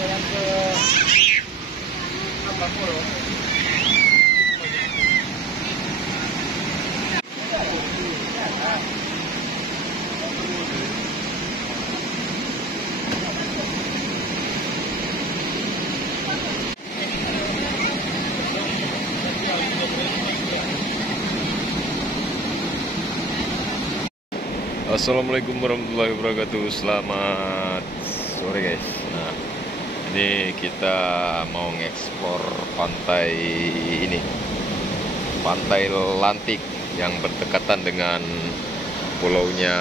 jalan ke Ambapuro. Assalamualaikum warahmatullahi wabarakatuh. Selamat sore guys. Nah, ini kita mau ngeksplor pantai ini, Pantai Lantik yang berdekatan dengan pulaunya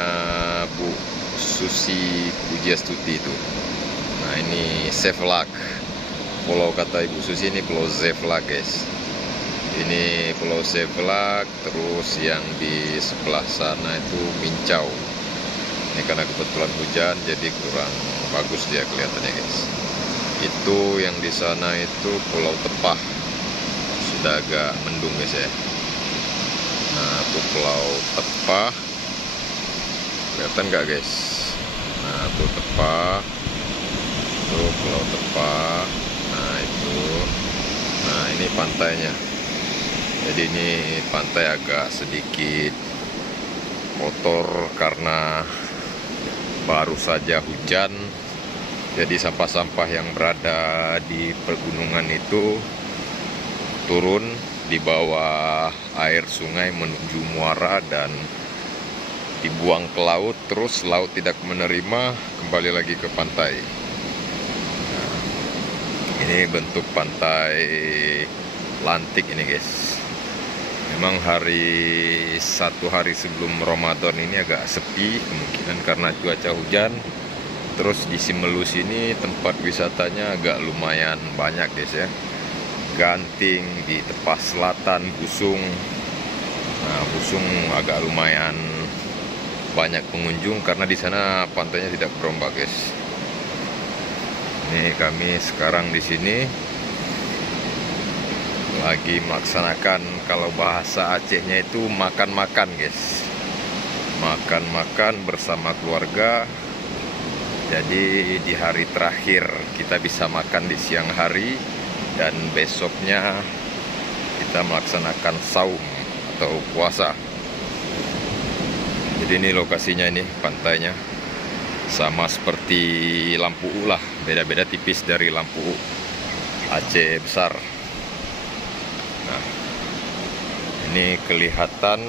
Bu Susi Pujiastuti itu. Nah, ini Zevlak. Pulau kata Ibu Susi ini Pulau Zevlak guys. Ini Pulau Zevlak, terus yang di sebelah sana itu Mincau. Ini karena kebetulan hujan jadi kurang bagus dia kelihatannya guys. Itu yang di sana itu Pulau Tepah, sudah agak mendung guys ya. Nah itu Pulau Tepah, kelihatan nggak guys? Nah itu Tepah, itu Pulau Tepah. Nah itu, nah ini pantainya. Jadi ini pantai agak sedikit kotor karena baru saja hujan. Jadi sampah-sampah yang berada di pegunungan itu turun di bawah air sungai menuju muara dan dibuang ke laut. Terus laut tidak menerima, kembali lagi ke pantai. Nah, ini bentuk pantai Lantik ini guys. Memang satu hari sebelum Ramadan ini agak sepi, kemungkinan karena cuaca hujan. Terus di Simelu sini tempat wisatanya agak lumayan banyak guys ya. Ganting, di Tepah Selatan, Busung. Nah, Busung agak lumayan banyak pengunjung karena di sana pantainya tidak berombak guys. Ini kami sekarang di sini lagi melaksanakan, kalau bahasa Acehnya itu makan-makan guys, makan-makan bersama keluarga. Jadi di hari terakhir kita bisa makan di siang hari dan besoknya kita melaksanakan saum atau puasa. Jadi ini lokasinya, ini pantainya sama seperti Lampu U lah, beda-beda tipis dari Lampu U Aceh besar. Nah, ini kelihatan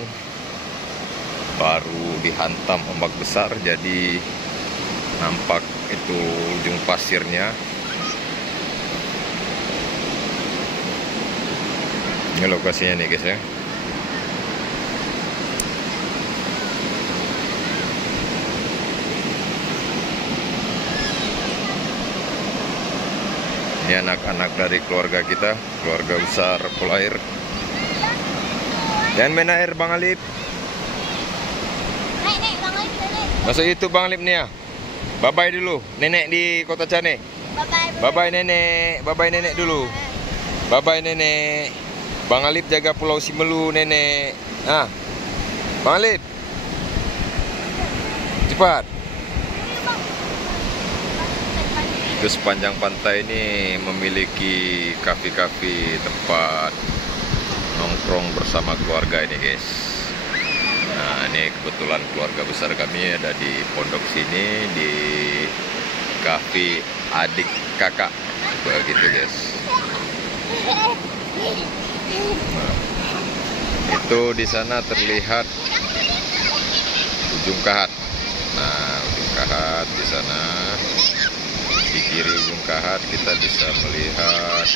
baru dihantam ombak besar, jadi nampak itu ujung pasirnya. Ini lokasinya nih guys ya. Ini anak-anak dari keluarga kita, keluarga besar Polair. Dan main air Bang Alip. Nek, Bang Alip, nek. Masuk YouTube Bang Alip nih ya. Bye-bye dulu, nenek di Kota Cane. Bye-bye nenek, bye-bye nenek dulu. Bye-bye nenek. Bang Alip jaga Pulau Simelu nenek. Nah, Bang Alip, cepat. Itu sepanjang pantai ini memiliki kafe-kafe, tempat nongkrong bersama keluarga ini guys. Nah ini kebetulan keluarga besar kami ada di pondok sini, di kafe adik kakak begitu guys. Nah, itu di sana terlihat ujung Kahat. Nah ujung Kahat di sana. Di kiri ujung Kahat kita bisa melihat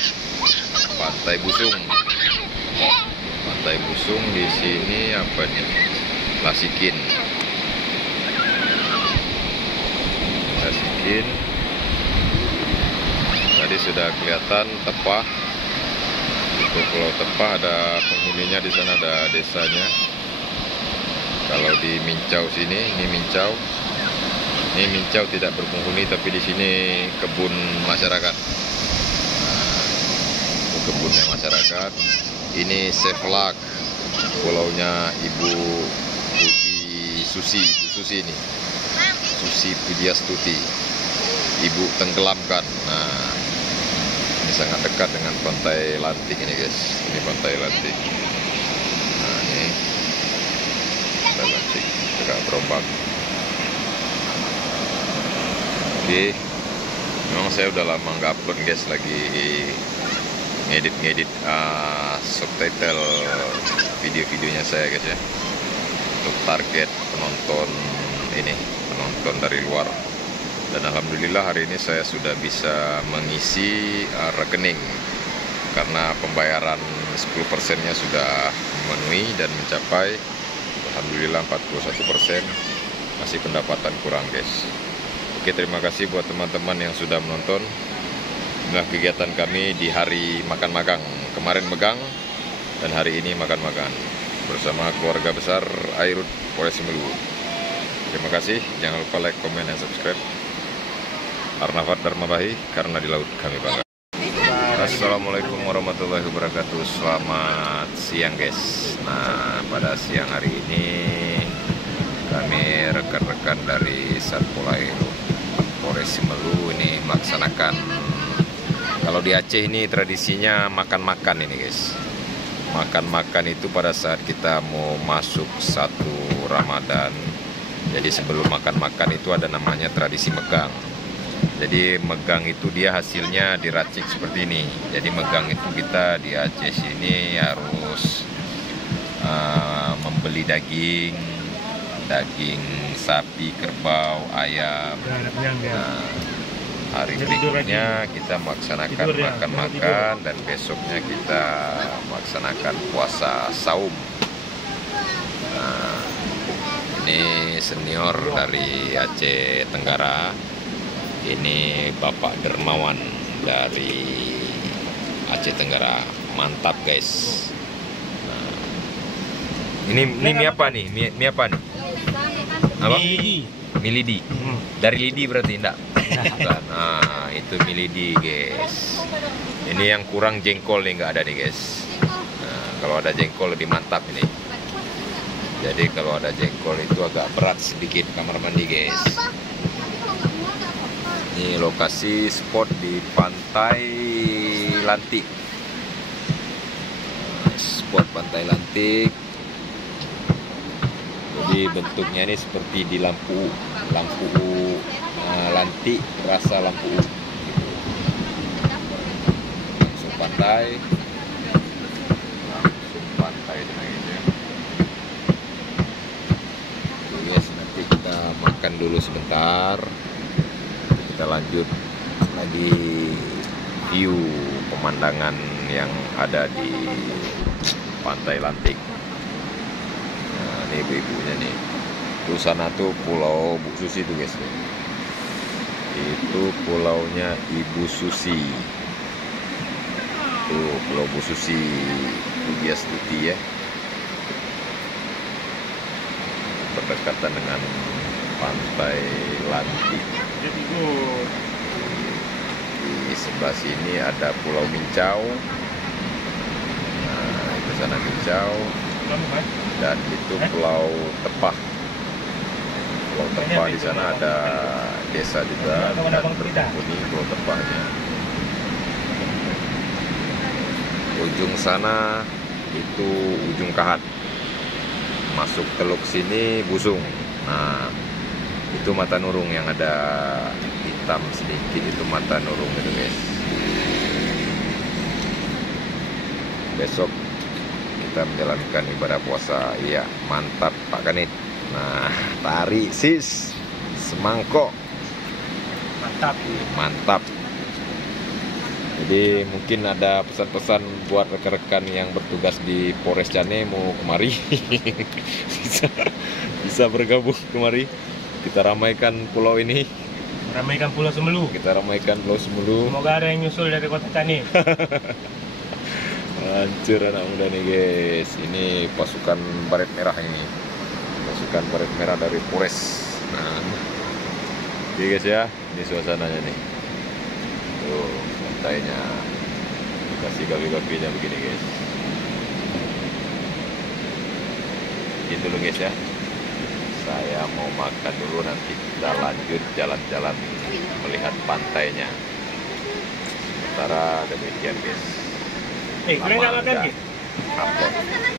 Pantai Busung. Pantai Busung di sini apa nih? Lasikin. Lasikin. Tadi sudah kelihatan Tepah. Itu Pulau Tepah, ada penghuninya di sana, ada desanya. Kalau di Mincau sini, ini Mincau. Ini Mincau tidak berpenghuni, tapi di sini kebun masyarakat. Nah, kebunnya masyarakat. Ini Zevlak, pulaunya Ibu Susi ini, Susi Pujiastuti. ibu tenggelamkan. Nah, ini sangat dekat dengan Pantai Lantik ini guys. Ini Pantai Lantik. Nah, ini Pantai Lantik agak berombak. Oke, memang saya udah lama nggak upload guys, lagi ngedit subtitle video-videonya saya guys ya, untuk target penonton ini, penonton dari luar. Dan alhamdulillah hari ini saya sudah bisa mengisi rekening karena pembayaran 10%-nya sudah memenuhi dan mencapai alhamdulillah 41%. Masih pendapatan kurang guys. Oke, terima kasih buat teman-teman yang sudah menonton. Inilah kegiatan kami di hari makan magang. Kemarin megang dan hari ini makan-makan bersama keluarga besar Airut Polres Melu. Terima kasih, jangan lupa like, komen, dan subscribe. Arnafat Darmabahi, karena di laut kami bangga. Assalamualaikum warahmatullahi wabarakatuh. Selamat siang guys. Nah, pada siang hari ini kami rekan-rekan dari Satpol Airut Polres Melu ini melaksanakan, kalau di Aceh ini tradisinya makan-makan ini guys. Makan-makan itu pada saat kita mau masuk satu Ramadan. Jadi sebelum makan-makan itu ada namanya tradisi megang. Jadi megang itu dia hasilnya diracik seperti ini. Jadi megang itu kita di Aceh sini harus membeli daging sapi, kerbau, ayam. Nah, hari berikutnya kita melaksanakan makan-makan dan besoknya kita melaksanakan puasa saum. Nah, ini senior dari Aceh Tenggara. Ini Bapak Dermawan dari Aceh Tenggara. Mantap guys. Nah, ini mie apa nih? Mie apa nih? Apa? Mie lidi. Dari lidi berarti enggak? Nah, itu mie lidi guys. Ini yang kurang jengkol nih, nggak ada nih guys. Nah, kalau ada jengkol lebih mantap ini. Jadi kalau ada jengkol itu agak berat sedikit kamar mandi guys. Ini lokasi spot di Pantai Lantik. Spot Pantai Lantik. Jadi bentuknya ini seperti di lampu Lantik, rasa lampu gitu. Langsung pantai dengannya. Guys, nanti kita makan dulu sebentar. Kita lanjut lagi view pemandangan yang ada di Pantai Lantik. Nah, ini ibu-ibunya nih. Itu sana tuh Pulau Bu Susi tuh guys. Itu pulaunya Ibu Susi. Tuh Pulau Bu Susi, Budias Tuti ya. Berdekatan dengan Pantai Lantik. Di sebelah sini ada Pulau Mincau. Nah, itu sana Mincau. Dan itu Pulau Tepah. Pulau Tepah di sana ada desa juga dan berpenghuni Pulau Tepahnya. Ujung sana itu ujung Kahat. Masuk teluk sini Busung. Nah, itu Mata Nurung yang ada hitam sedikit, itu Mata Nurung itu guys. Besok kita menjalankan ibadah puasa. Iya, mantap Pak Kanit. Nah, tarik sis semangkok. Mantap. Jadi mungkin ada pesan-pesan buat rekan-rekan yang bertugas di Polres Cane mau kemari. bisa bergabung kemari. Kita ramaikan pulau ini. Ramaikan Pulau Semelu. Kita ramaikan Pulau Semelu. Semoga ada yang nyusul dari kota Cane. Hancur anak muda nih guys. Ini pasukan baret merah ini. Pasukan baret merah dari Polres. Nah, oke guys ya. Ini suasananya nih. Tuh pantainya. Kasih gabi-gabinya begini guys. Gitu dulu guys ya. Saya mau makan dulu, nanti kita lanjut jalan-jalan melihat pantainya. Sementara demikian guys. Kalian nggak makan, Ki? Upload.